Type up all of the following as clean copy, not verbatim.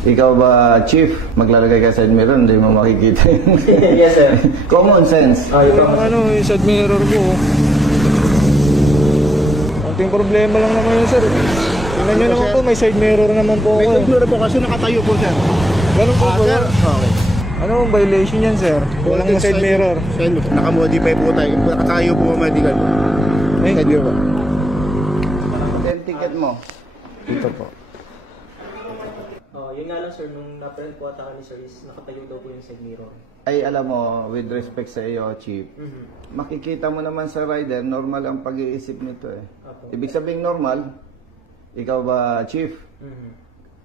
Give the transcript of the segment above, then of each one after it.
Ikaw ba, Chief, maglalagay ka side mirror, hindi mo makikita yun. Yes, sir. Common sense. Yung side mirror ko. Konting problema lang naman yun, sir. Tingnan nyo naman po, may side mirror naman po ako. May side mirror po kasi nakatayo po, sir. Ganun po ba? Sir? Okay. Ano ang violation yan, sir? Walang side mirror. Naka-modify po tayo. Nakatayo po medical po. Side mirror po. Yung ticket mo. Ito po. Yun nga lang, sir, nung na-print po ata ni sir is nakatayo daw po yung side mirror. Ay, alam mo, with respect sa iyo, Chief, makikita mo naman sa rider, normal ang pag-iisip nito eh. Apo. Ibig sabihin normal, ikaw ba, Chief,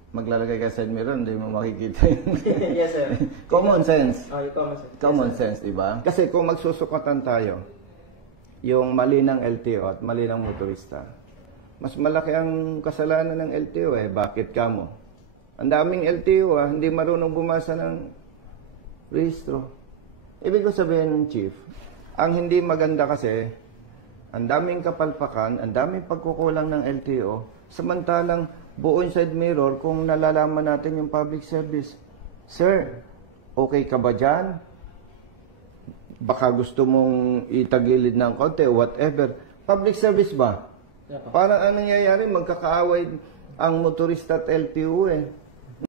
maglalagay ka side mirror, hindi mo makikita yun. Yes, sir. Common sense. Yung common sense. Common sense, di ba? Kasi kung magsusukatan tayo, yung mali ng LTO at mali ng motorista, mas malaki ang kasalanan ng LTO eh. Bakit ka mo? Ang daming LTO hindi marunong bumasa ng rehistro. Ibig ko sabihin, Chief, ang hindi maganda kasi, ang daming kapalpakan, ang daming pagkukulang ng LTO, samantalang buong side mirror kung nalalaman natin yung public service. Sir, okay ka ba dyan? Baka gusto mong itagilid ng konti, whatever. Public service ba? Parang anong nangyayari, magkakaaway ang motorista at LTO eh.